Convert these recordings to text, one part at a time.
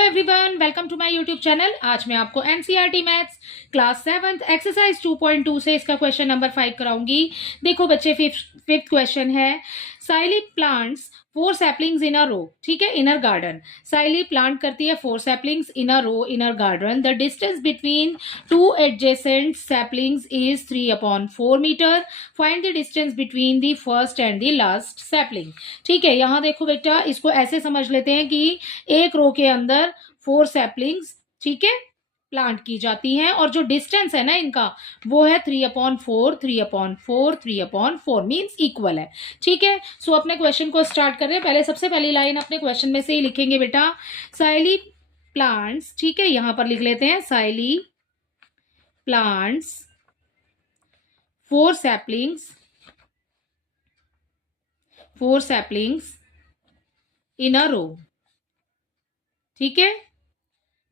Everyone, welcome to my YouTube channel. आज मैं आपको एनसीईआरटी मैथ्स क्लास 7 एक्सरसाइज 2.2 से इसका क्वेश्चन नंबर 5 कराऊंगी। देखो बच्चे, फिफ्थ क्वेश्चन है, साइली प्लांट्स 4 सैपलिंग्स इन अ रो। ठीक है, इनर गार्डन। साइली प्लांट करती है 4 saplings in a row in her garden. The distance between 2 adjacent saplings is 3/4 metre. Find the distance between the first and the last sapling. ठीक है, यहाँ देखो बेटा, इसको ऐसे समझ लेते हैं कि एक रो के अंदर 4 सैपलिंग्स, ठीक है, प्लांट की जाती हैं और जो डिस्टेंस है ना इनका वो है 3/4, 3/4, 3/4 मीन्स इक्वल है। ठीक है, सो अपने क्वेश्चन को स्टार्ट कर रहे हैं। पहले सबसे पहली लाइन अपने क्वेश्चन में से ही लिखेंगे बेटा, साइली प्लांट्स। ठीक है, यहां पर लिख लेते हैं साइली प्लांट्स 4 सैपलिंग्स इन अ रो। ठीक है,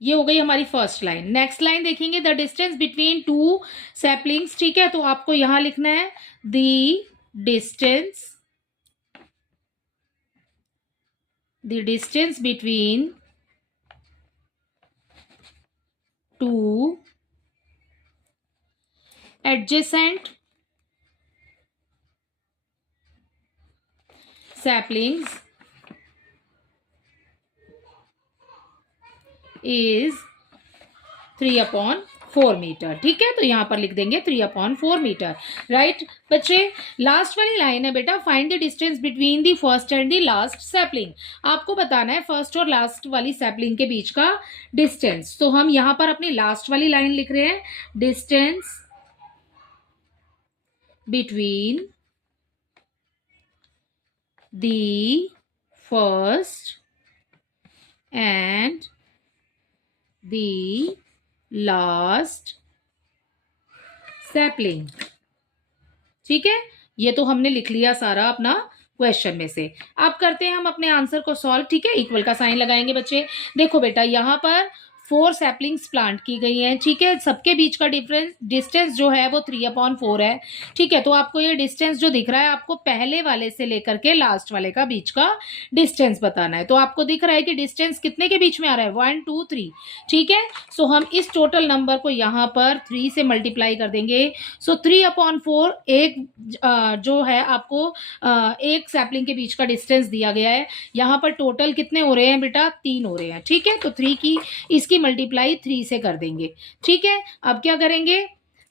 ये हो गई हमारी फर्स्ट लाइन। नेक्स्ट लाइन देखेंगे, द डिस्टेंस बिटवीन 2 सैपलिंग्स। ठीक है, तो आपको यहां लिखना है the distance between 2 adjacent saplings is 3/4 metre. ठीक है, तो यहां पर लिख देंगे 3/4 मीटर। राइट बच्चे, लास्ट वाली लाइन है बेटा, find the distance between the first and the last sapling. आपको बताना है फर्स्ट और लास्ट वाली सैपलिंग के बीच का डिस्टेंस। तो हम यहां पर अपनी लास्ट वाली लाइन लिख रहे हैं, distance between the first and the last sapling। ठीक है, ये तो हमने लिख लिया सारा अपना क्वेश्चन में से। अब करते हैं हम अपने आंसर को सॉल्व। ठीक है, इक्वल का साइन लगाएंगे बच्चे। देखो बेटा, यहां पर 4 सैपलिंग्स प्लांट की गई हैं। ठीक है, सबके बीच का डिस्टेंस जो है वो 3/4 है। ठीक है, तो आपको ये डिस्टेंस जो दिख रहा है, आपको पहले वाले से लेकर के लास्ट वाले का बीच का डिस्टेंस बताना है। तो आपको दिख रहा है कि डिस्टेंस कितने के बीच में आ रहा है, 1 2 3। ठीक है, सो हम इस टोटल नंबर को यहाँ पर 3 से मल्टीप्लाई कर देंगे। सो 3/4 एक जो है आपको एक सैपलिंग के बीच का डिस्टेंस दिया गया है। यहाँ पर टोटल कितने हो रहे हैं बेटा, 3 हो रहे हैं। ठीक है, तो 3 की इसकी मल्टीप्लाई 3 से कर देंगे। ठीक है, अब क्या करेंगे,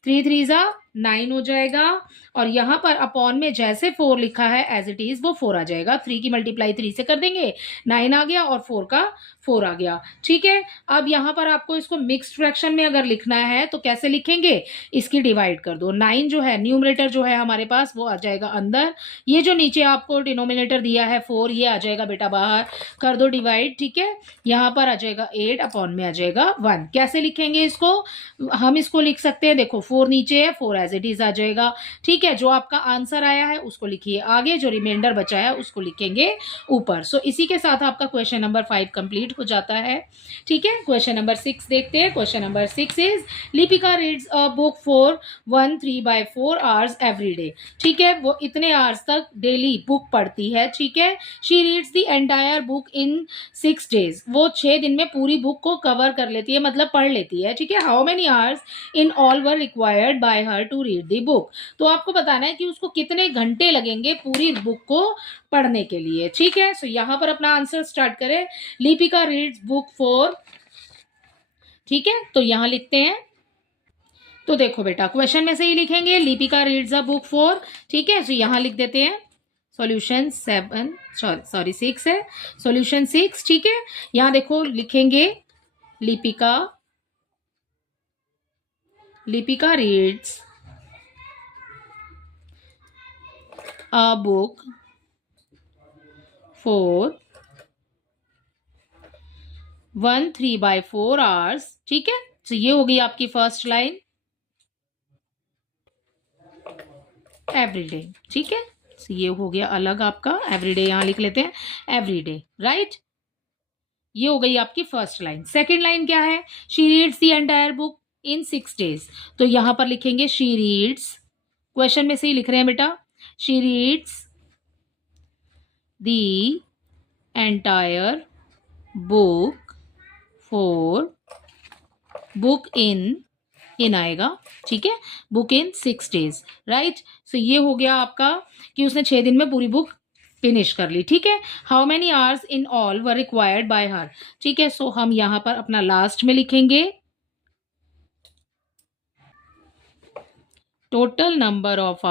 3 3 जा 9 हो जाएगा और यहां पर अपॉन में जैसे 4 लिखा है एज इट इज वो 4 आ जाएगा। 3 की मल्टीप्लाई 3 से कर देंगे, 9 आ गया और 4 का 4 आ गया। ठीक है, अब यहां पर आपको इसको मिक्स्ड फ्रैक्शन में अगर लिखना है तो कैसे लिखेंगे, इसकी डिवाइड कर दो। 9 जो है न्यूमरेटर जो है हमारे पास वो आ जाएगा अंदर, ये जो नीचे आपको डिनोमिनेटर दिया है 4 ये आ जाएगा बेटा बाहर, कर दो डिवाइड। ठीक है, यहां पर आ जाएगा 8, अपॉन में आ जाएगा 1। कैसे लिखेंगे इसको, हम इसको लिख सकते हैं, देखो 4 नीचे है, 4 एज इट इज आ जाएगा। ठीक है, जो आपका आंसर आया है उसको लिखिए आगे, जो रिमाइंडर बचा है उसको लिखेंगे ऊपर। सो इसी के साथ आपका क्वेश्चन नंबर 5 कंप्लीट हो जाता है। ठीक है, क्वेश्चन नंबर 6 देखते हैं। Question number 6 is, Lipika reads a book for 3/4 hours every day. ठीक है, वो इतने आवर्स तक डेली बुक पढ़ती है। ठीक है, she reads the entire book in 6 days. वो 6 दिन में पूरी बुक को कवर कर लेती है, मतलब पढ़ लेती है। ठीक है, how many hours in all were required by her to read the book. तो आपको बताना है कि उसको कितने घंटे लगेंगे पूरी बुक को पढ़ने के लिए। ठीक है, सो यहां पर अपना आंसर स्टार्ट करें, लिपिका रीड्स बुक फॉर। ठीक है, तो यहां लिखते हैं, तो देखो बेटा क्वेश्चन में से ही लिखेंगे, Lipika reads a book for. ठीक है, तो यहां लिख देते हैं सॉल्यूशन 7, सॉरी 6 है, सॉल्यूशन 6। ठीक है, यहां देखो लिखेंगे, Lipika reads a book for 3/4 hours. ठीक है, तो ये होगी आपकी फर्स्ट लाइन, एवरीडे। ठीक है, तो ये हो गया अलग आपका एवरीडे, यहां लिख लेते हैं एवरीडे। राइट, ये हो गई आपकी फर्स्ट लाइन। सेकंड लाइन क्या है, she reads the entire book in 6 days. तो यहां पर लिखेंगे शी रीड्स, क्वेश्चन में से ही लिख रहे हैं बेटा, she reads the entire book for book in आएगा, ठीक है, बुक इन 6 days, राइट। सो ये हो गया आपका कि उसने 6 दिन में पूरी बुक फिनिश कर ली, ठीक है। How many hours in all were required by हर, ठीक है। सो हम यहाँ पर अपना लास्ट में लिखेंगे total number of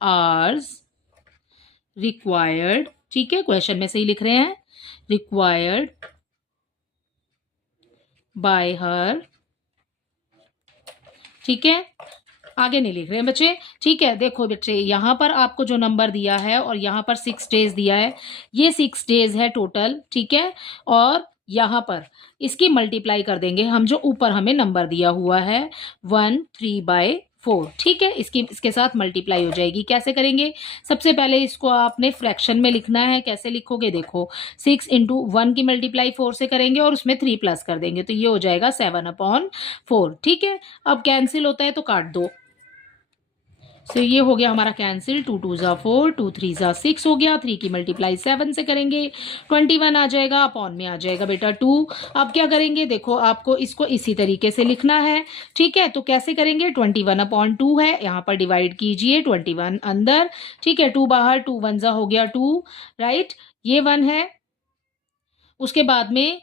hours required, ठीक है, क्वेश्चन में से ही लिख रहे हैं, रिक्वायर्ड बाय हर, ठीक है, आगे नहीं लिख रहे हैं बच्चे, ठीक है। देखो बच्चे, यहाँ पर आपको जो नंबर दिया है और यहाँ पर 6 days दिया है, ये 6 days है टोटल, ठीक है। और यहाँ पर इसकी मल्टीप्लाई कर देंगे हम, जो ऊपर हमें नंबर दिया हुआ है 1/3/4, ठीक है, इसके साथ मल्टीप्लाई हो जाएगी। कैसे करेंगे? सबसे पहले इसको आपने फ्रैक्शन में लिखना है। कैसे लिखोगे? देखो, 6 इंटू 1 की मल्टीप्लाई 4 से करेंगे और उसमें 3 प्लस कर देंगे, तो ये हो जाएगा 7/4, ठीक है। अब कैंसिल होता है तो काट दो। सो ये हो गया हमारा कैंसिल, 2 2 ज़ा 4, 2 3 ज़ा 6 हो गया, 3 की मल्टीप्लाई 7 से करेंगे, 21 आ जाएगा, अपॉन में आ जाएगा बेटा 2। अब क्या करेंगे? देखो, आपको इसको इसी तरीके से लिखना है, ठीक है। तो कैसे करेंगे? 21/2 है, यहाँ पर डिवाइड कीजिए, 21 अंदर, ठीक है, 2 बाहर, 2 1 ज़ा हो गया 2, राइट, ये 1 है। उसके बाद में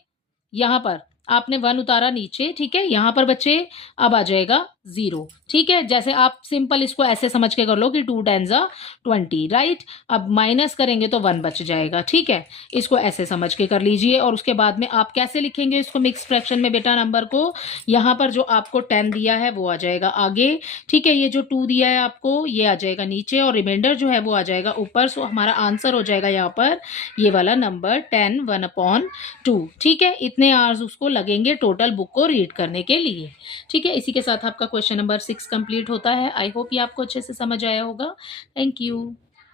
यहाँ पर आपने 1 उतारा नीचे, ठीक है। यहाँ पर बच्चे अब आ जाएगा 0, ठीक है। जैसे आप सिंपल इसको ऐसे समझ के कर लो कि 2 10 ज़ा 20, राइट। अब माइनस करेंगे तो 1 बच जाएगा, ठीक है। इसको ऐसे समझ के कर लीजिए। और उसके बाद में आप कैसे लिखेंगे इसको मिक्स फ्रैक्शन में बेटा? नंबर को यहाँ पर जो आपको 10 दिया है वो आ जाएगा आगे, ठीक है। ये जो 2 दिया है आपको, ये आ जाएगा नीचे, और रिमाइंडर जो है वो आ जाएगा ऊपर। सो हमारा आंसर हो जाएगा यहाँ पर ये वाला नंबर 10 1/2, ठीक है। इतने आवर्स उसको लगेंगे टोटल बुक को रीड करने के लिए, ठीक है। इसी के साथ आपका क्वेश्चन नंबर 6 कंप्लीट होता है। आई होप ये आपको अच्छे से समझ आया होगा। Thank you.